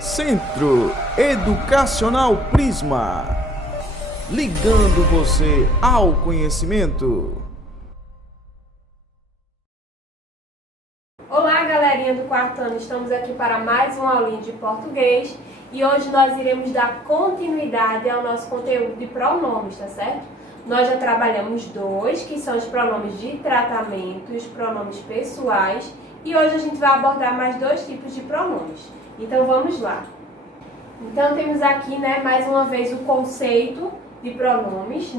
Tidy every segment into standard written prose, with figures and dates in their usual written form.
Centro Educacional Prisma, ligando você ao conhecimento. Olá, galerinha do quarto ano, estamos aqui para mais uma aulinha de português e hoje nós iremos dar continuidade ao nosso conteúdo de pronomes, tá certo? Nós já trabalhamos dois, que são os pronomes de tratamento e os pronomes pessoais, e hoje a gente vai abordar mais dois tipos de pronomes. Então vamos lá. Então temos aqui, mais uma vez o conceito de pronomes,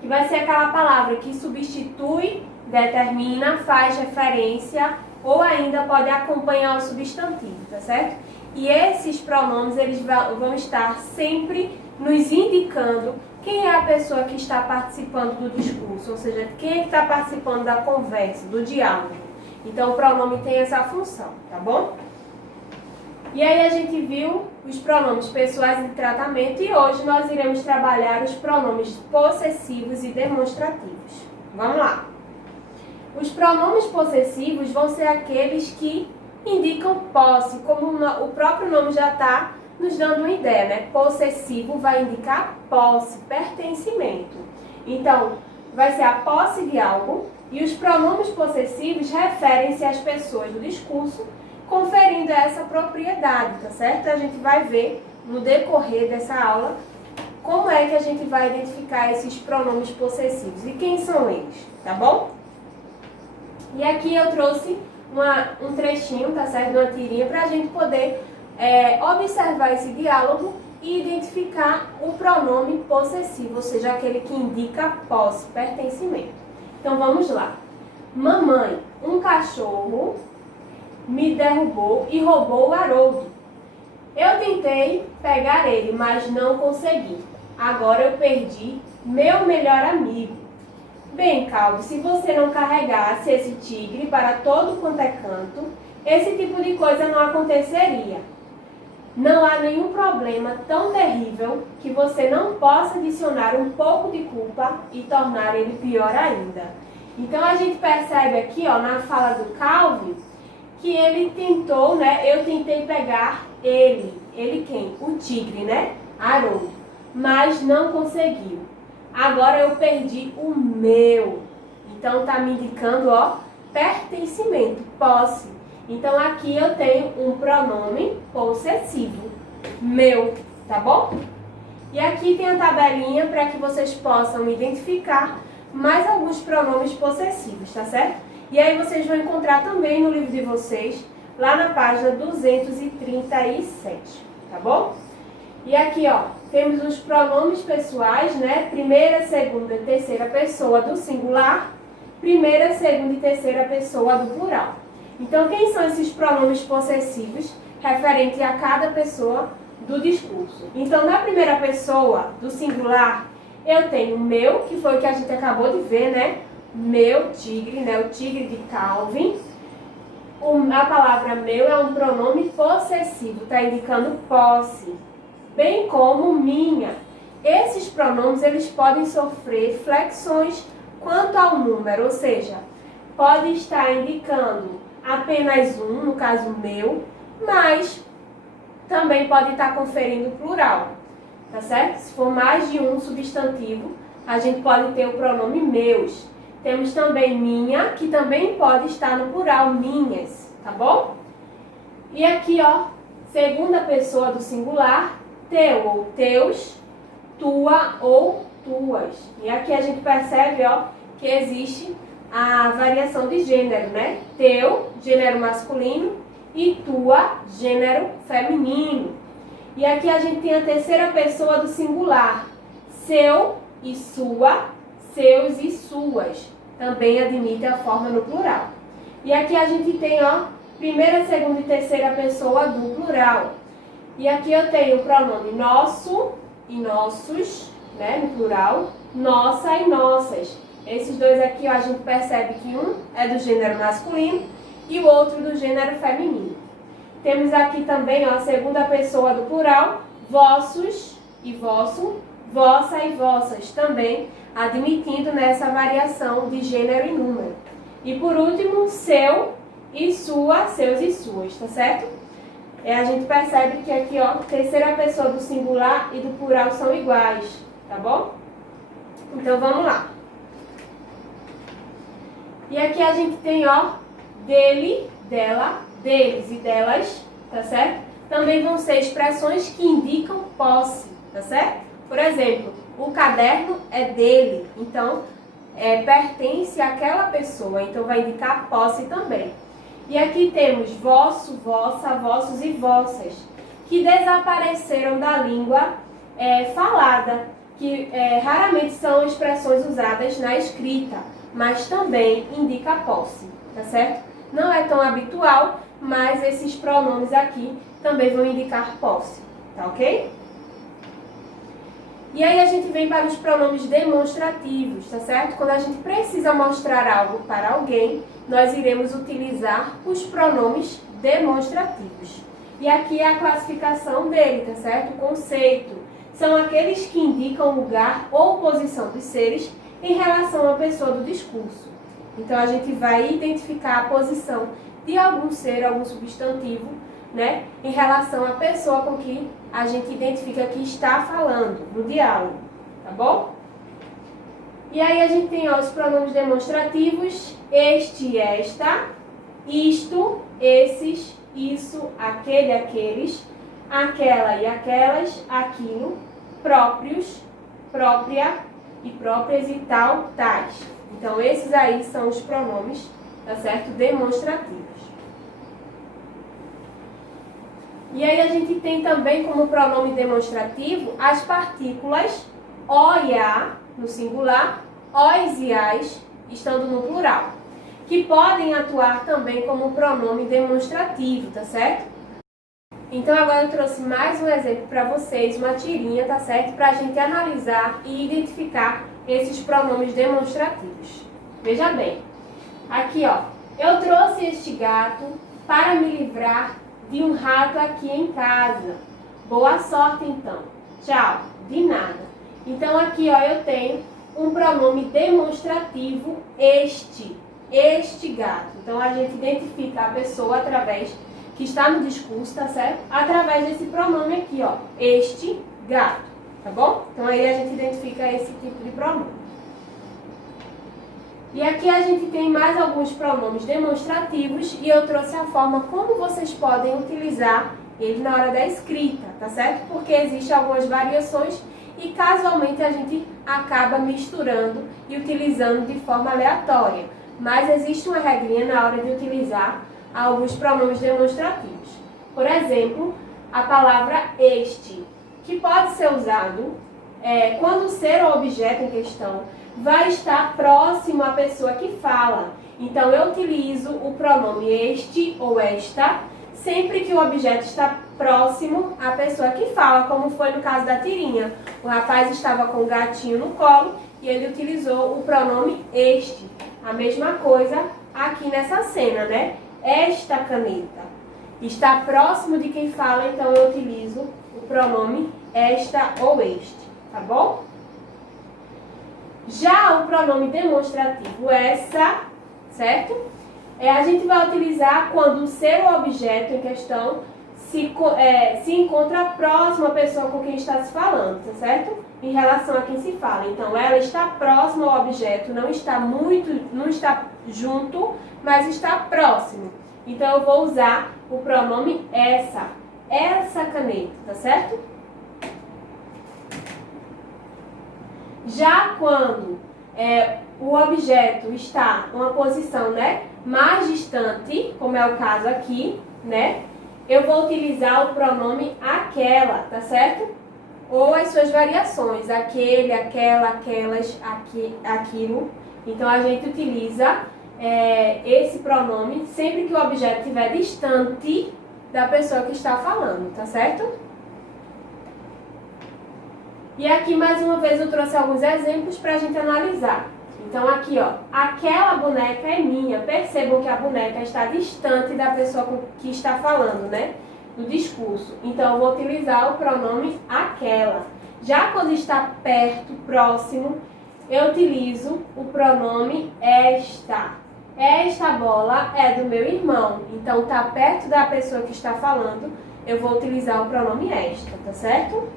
que vai ser aquela palavra que substitui, determina, faz referência ou ainda pode acompanhar o substantivo, tá certo? E esses pronomes, eles vão estar sempre nos indicando quem é a pessoa que está participando do discurso, ou seja, quem está participando da conversa, do diálogo. Então o pronome tem essa função, tá bom? E aí a gente viu os pronomes pessoais de tratamento e hoje nós iremos trabalhar os pronomes possessivos e demonstrativos. Vamos lá! Os pronomes possessivos vão ser aqueles que indicam posse, como o próprio nome já está nos dando uma ideia, Possessivo vai indicar posse, pertencimento. Então, vai ser a posse de algo e os pronomes possessivos referem-se às pessoas do discurso, conferindo essa propriedade, tá certo? A gente vai ver no decorrer dessa aula como é que a gente vai identificar esses pronomes possessivos e quem são eles, tá bom? E aqui eu trouxe um trechinho, tá certo? Uma tirinha para a gente poder observar esse diálogo e identificar o pronome possessivo, ou seja, aquele que indica posse, pertencimento. Então vamos lá. Mamãe, um cachorro me derrubou e roubou o Haroldo. Eu tentei pegar ele, mas não consegui. Agora eu perdi meu melhor amigo. Bem, Caldo, se você não carregasse esse tigre para todo quanto é canto, esse tipo de coisa não aconteceria. Não há nenhum problema tão terrível que você não possa adicionar um pouco de culpa e tornar ele pior ainda. Então a gente percebe aqui, na fala do Calvin, que ele tentou, eu tentei pegar ele quem? O tigre, Haroldo, mas não conseguiu. Agora eu perdi o meu. Então tá me indicando, pertencimento, posse. Então aqui eu tenho um pronome possessivo, meu, tá bom? E aqui tem a tabelinha para que vocês possam identificar mais alguns pronomes possessivos, tá certo? E aí vocês vão encontrar também no livro de vocês, lá na página 237, tá bom? E aqui, temos os pronomes pessoais, primeira, segunda e terceira pessoa do singular, primeira, segunda e terceira pessoa do plural. Então, quem são esses pronomes possessivos referente a cada pessoa do discurso? Então, na primeira pessoa do singular, eu tenho meu, que foi o que a gente acabou de ver, meu tigre, o tigre de Calvin. A palavra meu é um pronome possessivo, está indicando posse, bem como minha. Esses pronomes eles podem sofrer flexões quanto ao número, ou seja, pode estar indicando apenas um, no caso meu, mas também pode estar conferindo plural, tá certo? Se for mais de um substantivo, a gente pode ter o pronome meus. Temos também minha, que também pode estar no plural, minhas, tá bom? E aqui, segunda pessoa do singular, teu ou teus, tua ou tuas. E aqui a gente percebe, que existe a variação de gênero, Teu, gênero masculino, e tua, gênero feminino. E aqui a gente tem a terceira pessoa do singular, seu e sua, seus e suas. Também admite a forma no plural. E aqui a gente tem, primeira, segunda e terceira pessoa do plural. E aqui eu tenho o pronome nosso e nossos, no plural, nossa e nossas. Esses dois aqui, ó, a gente percebe que um é do gênero masculino e o outro do gênero feminino. Temos aqui também, ó, a segunda pessoa do plural, vossos e vosso, vossa e vossas, também admitindo nessa variação de gênero e número. E por último, seu e sua, seus e suas, tá certo? A gente percebe que aqui, ó, terceira pessoa do singular e do plural são iguais, tá bom? Então vamos lá. E aqui a gente tem, ó, dele, dela, deles e delas, tá certo? Também vão ser expressões que indicam posse, tá certo? Por exemplo, o caderno é dele, então pertence àquela pessoa, então vai indicar posse também. E aqui temos vosso, vossa, vossos e vossas, que desapareceram da língua falada, que raramente são expressões usadas na escrita, mas também indica posse, tá certo? Não é tão habitual, mas esses pronomes aqui também vão indicar posse, tá ok? E aí a gente vem para os pronomes demonstrativos, tá certo? Quando a gente precisa mostrar algo para alguém, nós iremos utilizar os pronomes demonstrativos. E aqui é a classificação dele, tá certo? O conceito. São aqueles que indicam lugar ou posição dos seres em relação à pessoa do discurso. Então a gente vai identificar a posição de algum ser, algum substantivo, né, em relação à pessoa com que a gente identifica que está falando no diálogo, tá bom? E aí a gente tem, ó, os pronomes demonstrativos, este, esta, isto, esses, isso, aquele, aqueles, aquela e aquelas, aquilo, próprios, própria e próprias e tal, tais. Então esses aí são os pronomes, tá certo? Demonstrativos. E aí a gente tem também como pronome demonstrativo as partículas o e a no singular, os e as estando no plural, que podem atuar também como pronome demonstrativo, tá certo? Então agora eu trouxe mais um exemplo para vocês, uma tirinha, tá certo? Para a gente analisar e identificar esses pronomes demonstrativos. Veja bem, aqui ó, eu trouxe este gato para me livrar de um rato aqui em casa. Boa sorte então. Tchau. De nada. Então aqui ó, eu tenho um pronome demonstrativo este gato. Então a gente identifica a pessoa através que está no discurso, tá certo? Através desse pronome aqui ó, este gato, tá bom? Então aí a gente identifica esse tipo de pronome. E aqui a gente tem mais alguns pronomes demonstrativos e eu trouxe a forma como vocês podem utilizar ele na hora da escrita, tá certo? Porque existem algumas variações e casualmente a gente acaba misturando e utilizando de forma aleatória. Mas existe uma regrinha na hora de utilizar alguns pronomes demonstrativos. Por exemplo, a palavra este, que pode ser usado quando o ser ou objeto em questão vai estar próximo à pessoa que fala. Então, eu utilizo o pronome este ou esta sempre que o objeto está próximo à pessoa que fala, como foi no caso da tirinha. O rapaz estava com o gatinho no colo e ele utilizou o pronome este. A mesma coisa aqui nessa cena, né? Esta caneta está próximo de quem fala, então eu utilizo o pronome esta ou este, tá bom? Já o pronome demonstrativo essa, certo? A gente vai utilizar quando o ser ou objeto em questão se encontra próximo à pessoa com quem está se falando, tá certo? Em relação a quem se fala. Então, ela está próxima ao objeto, não está junto, mas está próximo. Então, eu vou usar o pronome essa caneta, tá certo? Já quando o objeto está em uma posição, né, mais distante, como é o caso aqui, né, eu vou utilizar o pronome aquela, tá certo? Ou as suas variações, aquele, aquela, aquelas, aquilo. Então, a gente utiliza esse pronome sempre que o objeto estiver distante da pessoa que está falando, tá certo? E aqui, mais uma vez, eu trouxe alguns exemplos para a gente analisar. Então aqui, ó, aquela boneca é minha. Percebam que a boneca está distante da pessoa que está falando, né? Do discurso. Então eu vou utilizar o pronome aquela. Já quando está perto, próximo, eu utilizo o pronome esta. Esta bola é do meu irmão. Então está perto da pessoa que está falando, eu vou utilizar o pronome esta, tá certo?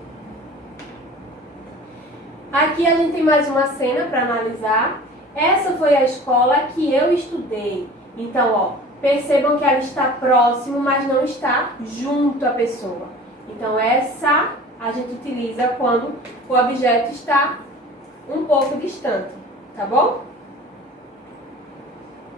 Aqui a gente tem mais uma cena para analisar. Essa foi a escola que eu estudei. Então, ó, percebam que ela está próximo, mas não está junto à pessoa. Então, essa a gente utiliza quando o objeto está um pouco distante, tá bom?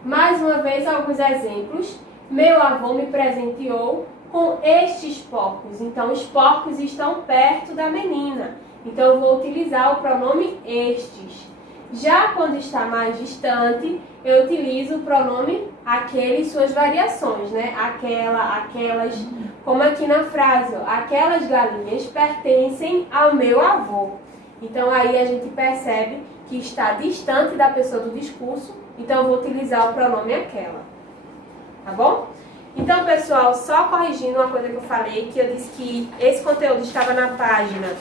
Mais uma vez, alguns exemplos. Meu avô me presenteou com estes porcos. Então, os porcos estão perto da menina. Então, eu vou utilizar o pronome estes. Já quando está mais distante, eu utilizo o pronome aquele e suas variações, né? Aquela, aquelas, como aqui na frase, ó, aquelas galinhas pertencem ao meu avô. Então, aí a gente percebe que está distante da pessoa do discurso, então eu vou utilizar o pronome aquela. Tá bom? Então, pessoal, só corrigindo uma coisa que eu falei, que eu disse que esse conteúdo estava na página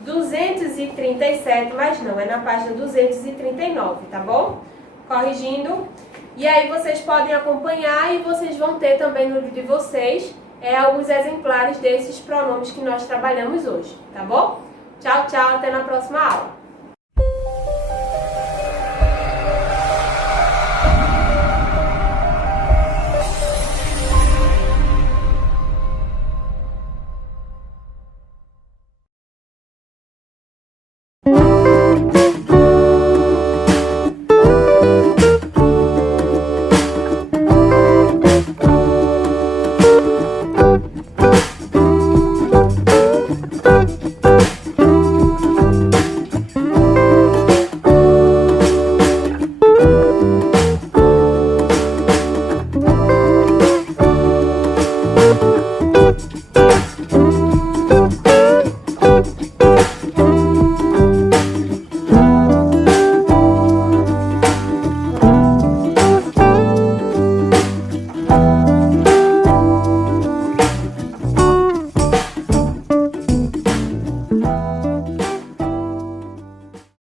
237, mas não, é na página 239, tá bom? Corrigindo. E aí vocês podem acompanhar e vocês vão ter também no livro de vocês alguns exemplares desses pronomes que nós trabalhamos hoje, tá bom? Tchau, tchau, até na próxima aula.